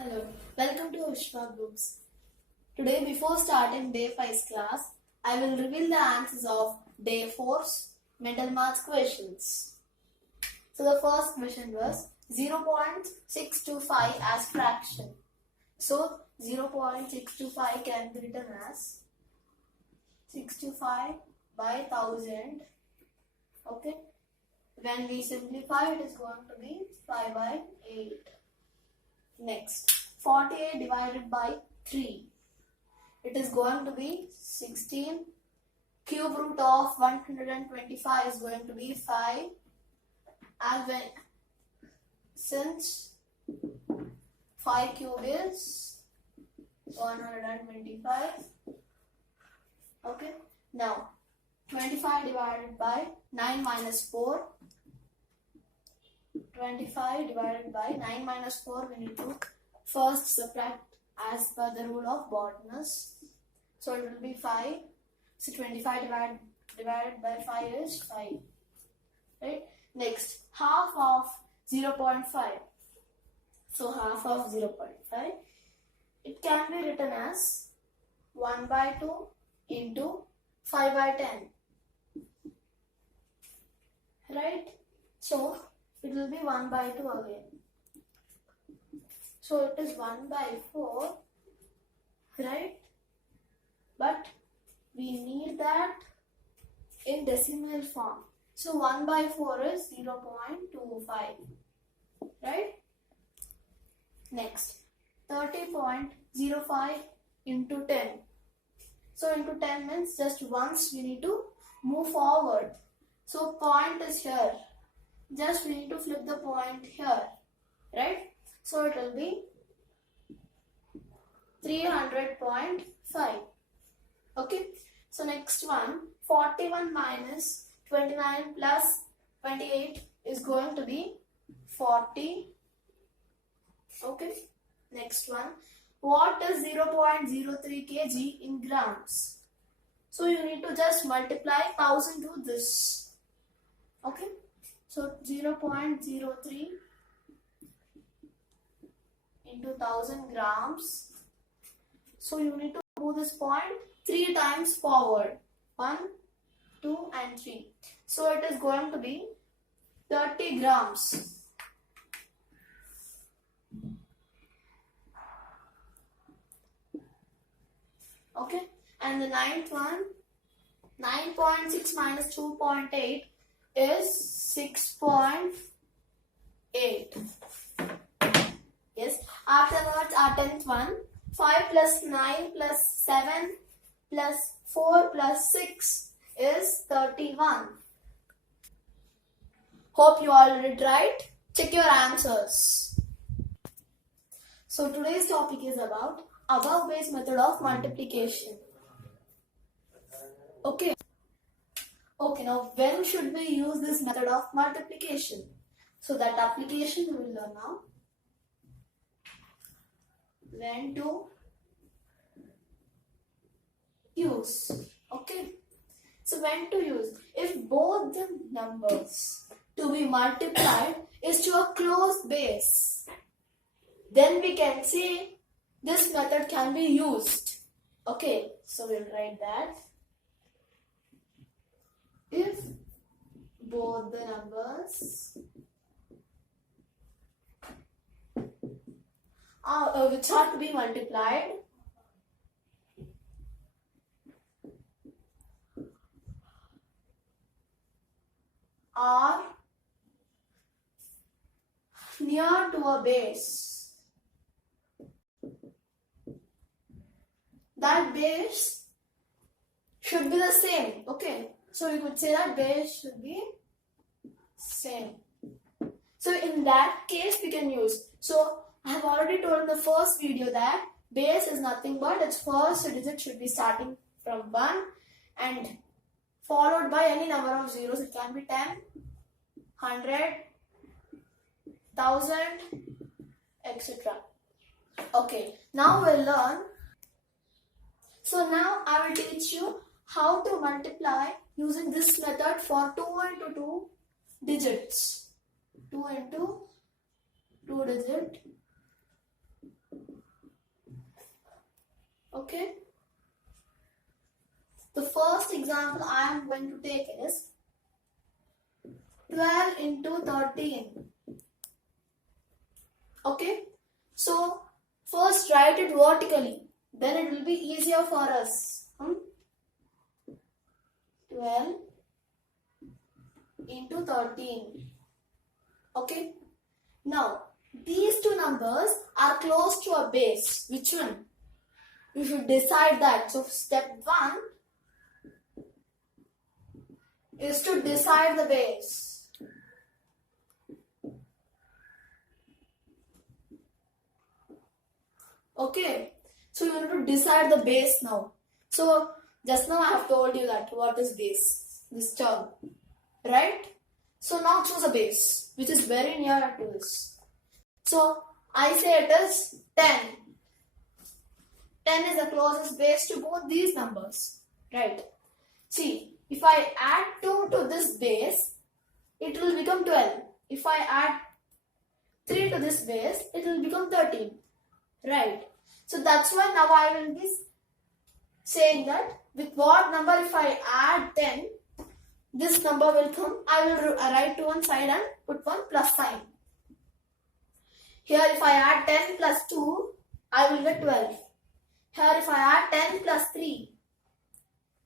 Hello, welcome to Vishwablooms. Today, before starting day 5's class, I will reveal the answers of day 4's mental maths questions. So the first question was 0.625 as fraction. So 0.625 can be written as 625 by 1000. Okay. When we simplify, it is going to be 5 by 8. Next, 48 divided by 3. It is going to be 16. Cube root of 125 is going to be 5. And since 5 cube is 125. Okay. Now, 25 divided by 9 minus 4. 25 divided by 9 minus 4, we need to first subtract as per the rule of bottomless. So it will be 5. So 25 divided by 5 is 5. Right? Next, half of 0.5. So half of 0.5. It can be written as 1 by 2 into 5 by 10. Right? So it will be 1 by 2 again. So it is 1 by 4, right? But we need that in decimal form. So 1 by 4 is 0.25, right? Next, 30.05 into 10. So into 10 means just once we need to move forward. So point is here. Just we need to flip the point here, right? So it will be 300.5. Okay. So next one, 41 minus 29 plus 28 is going to be 40. Okay. Next one, what is 0.03 kg in grams? So you need to just multiply 1000 to this. Okay. So 0.03 into 1000 grams. So you need to move this point 3 times forward. 1, 2 and 3. So it is going to be 30 grams. Okay. And the ninth one, 9.6 minus 2.8 is 6.8. Yes. Afterwards, our 10th one, 5 plus 9 plus 7 plus 4 plus 6 is 31. Hope you all did right. Check your answers. So today's topic is about above base method of multiplication. Okay. Okay, now when should we use this method of multiplication? So that application we will learn now. When to use. Okay. So when to use? If both the numbers to be multiplied is to a closed base, then we can say this method can be used. Okay. So we'll write that. If both the numbers which are to be multiplied are near to a base, that base should be the same. Okay. So we could say that base should be same. So in that case we can use. So I have already told in the first video that base is nothing but its first digit should be starting from 1 and followed by any number of zeros. It can be 10, 100, 1000, etc. Okay, now we'll learn. So now I will teach you how to multiply using this method for 2 into 2 digits. 2 into 2 digit Okay. The first example I am going to take is 12 into 13. Okay. So first write it vertically. Then it will be easier for us. 12 into 13. Okay. Now, these two numbers are close to a base. Which one? You should decide that. So, step 1 is to decide the base. Okay. So, you have to decide the base now. So, just now I have told you that what is base, this term, right? So, now choose a base which is very near to this. So, I say it is 10. 10 is the closest base to both these numbers, right? See, if I add 2 to this base, it will become 12. If I add 3 to this base, it will become 13, right? So that's why now I will be saying that with what number if I add 10, this number will come. I will write to one side and put one plus sign. Here if I add 10 plus 2, I will get 12. Here if I add 10 plus 3,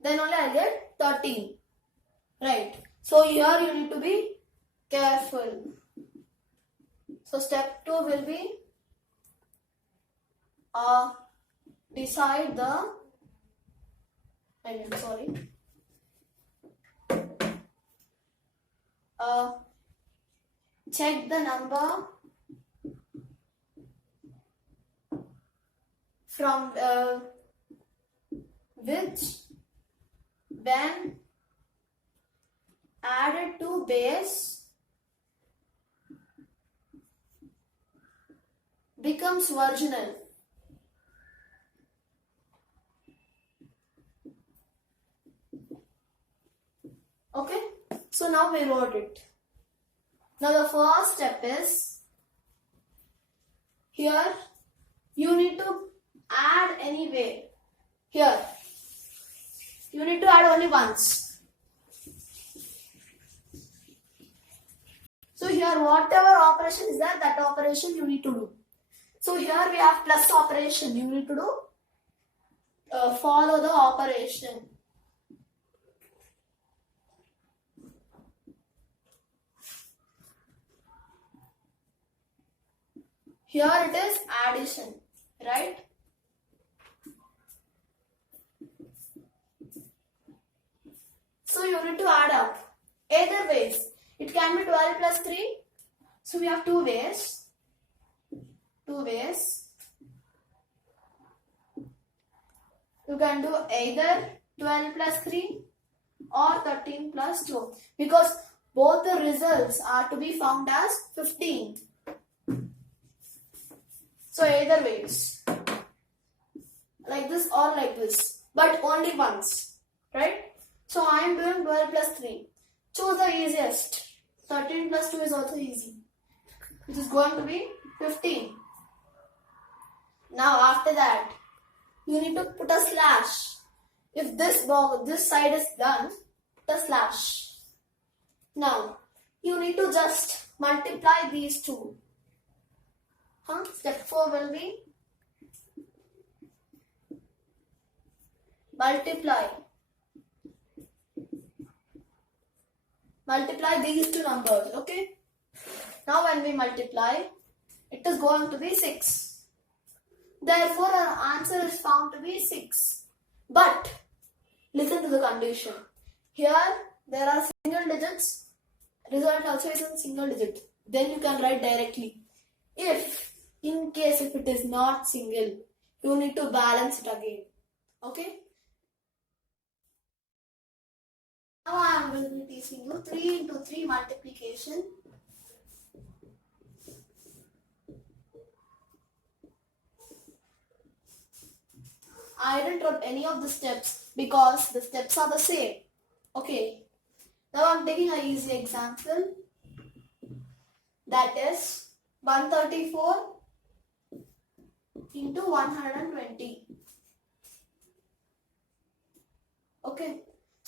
then only I get 13. Right. So here you need to be careful. So step 2 will be decide the check the number from which when added to base becomes virginal. Okay, so now we wrote it. Now the first step is, here you need to add anyway. Here you need to add only once. So here whatever operation is there, that operation you need to do. So here we have plus operation. You need to do follow the operation. Here it is addition, right? So you need to add up. Either ways. It can be 12 plus 3. So we have two ways. You can do either 12 plus 3 or 13 plus 2. Because both the results are to be found as 15. So either ways. Like this or like this. But only once. Right? So I am doing 12 plus 3. Choose the easiest. 13 plus 2 is also easy. Which is going to be 15. Now after that, you need to put a slash. If this side is done, put a slash. Now, you need to just multiply these two. Step 4 will be multiply. Multiply these two numbers, okay? Now when we multiply, it is going to be 6. Therefore, our answer is found to be 6. But, listen to the condition. Here, there are single digits. Result also is in single digit. Then you can write directly. In case if it is not single, you need to balance it again. Okay? Now I am going to be teaching you 3 into 3 multiplication. I didn't write any of the steps because the steps are the same. Okay. Now I am taking an easy example. That is 134 into 120.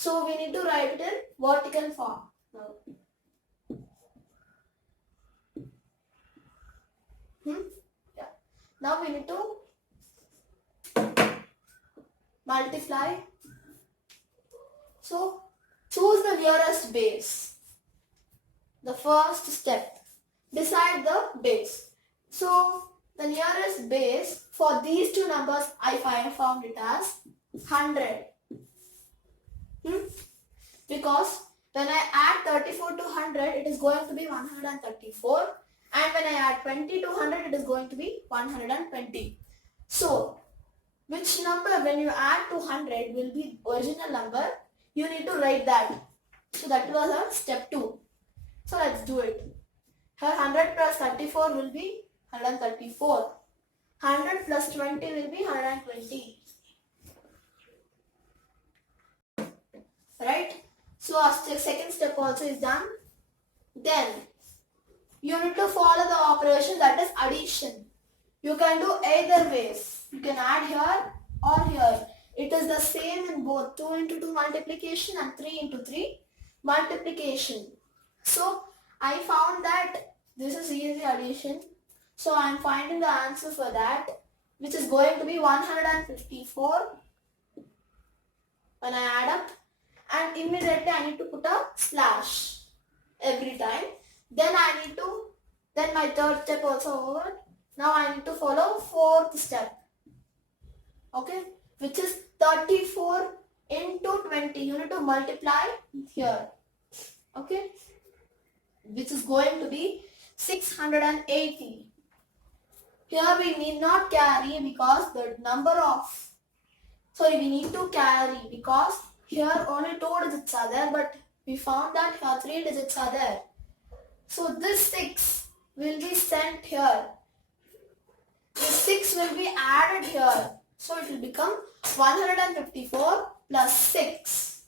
So we need to write it in vertical form. Yeah. Now we need to multiply. So choose the nearest base. The first step. Decide the base. So the nearest base for these two numbers I found it as 100. Because when I add 34 to 100, it is going to be 134. And when I add 20 to 100, it is going to be 120. So, which number when you add to 100 will be original number? You need to write that. So that was our step 2. So let's do it. Here 100 plus 34 will be 134. 100 plus 20 will be 120. Right? So our second step also is done. Then you need to follow the operation, that is addition. You can do either ways. You can add here or here. It is the same in both 2 into 2 multiplication and 3 into 3 multiplication. So I found that this is easy addition. So I am finding the answer for that, which is going to be 154 when I add up. And immediately I need to put a slash every time. Then my third step also over. Now I need to follow fourth step. Okay, which is 34 into 20. You need to multiply here. Okay, which is going to be 680. Here we need not carry because the number of, we need to carry because here only 2 digits are there, but we found that here 3 digits are there. So this 6 will be sent here. This 6 will be added here. So it will become 154 plus 6.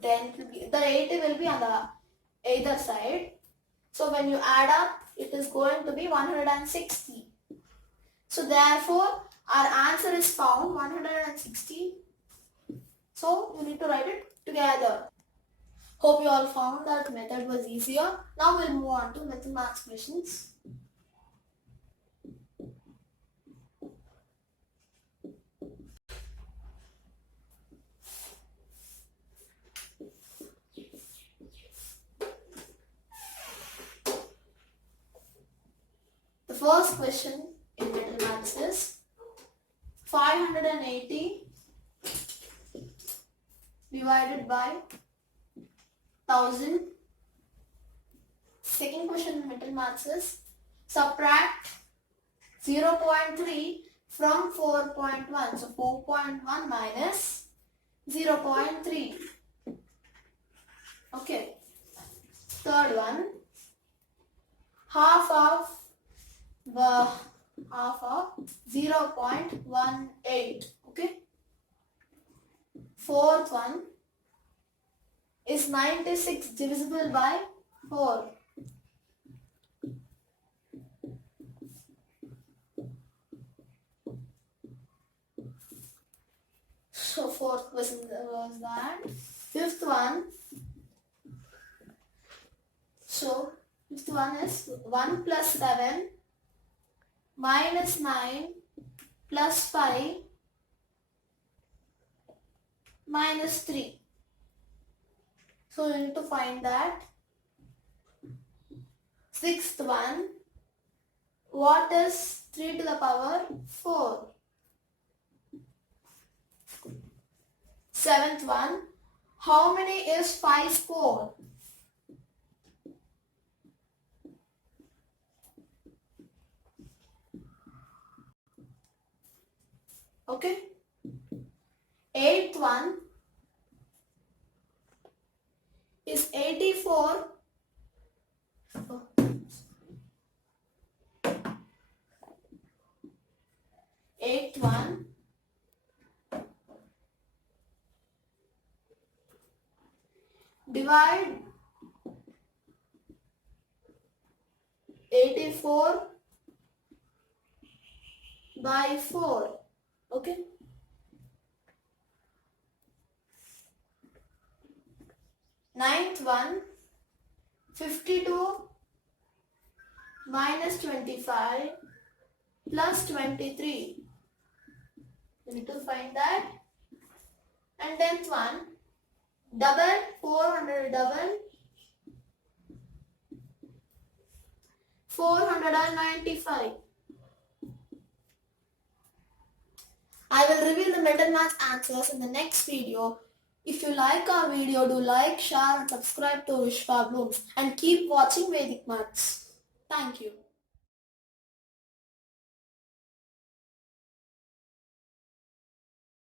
Then it will be, the 80 will be on the either side. So when you add up, it is going to be 160. So therefore, our answer is found 160. So you need to write it together. Hope you all found that method was easier. Now we'll move on to method maths questions. The first question in method maths is 580 divided by 1000. Second question in mental maths is subtract 0.3 from 4.1. So 4.1 minus 0.3. Okay. Third one, half of 0.18. Okay. Fourth one is 96 divisible by 4. So fourth question was that. Fifth one. So fifth one is 1 plus 7 minus 9 plus 5 minus 3. So you need to find that. Sixth one, what is 3 to the power 4? Seventh one, how many is 5 square? Okay. Eighth one is 84. Eighth one divide 84 by 4. Okay. Ninth one, 52 minus 25 plus 23. You need to find that. And 10th one, double 400 double 495. I will reveal the mental math answers in the next video. If you like our video, do like, share and subscribe to Vishwablooms and keep watching Vedic Maths. Thank you.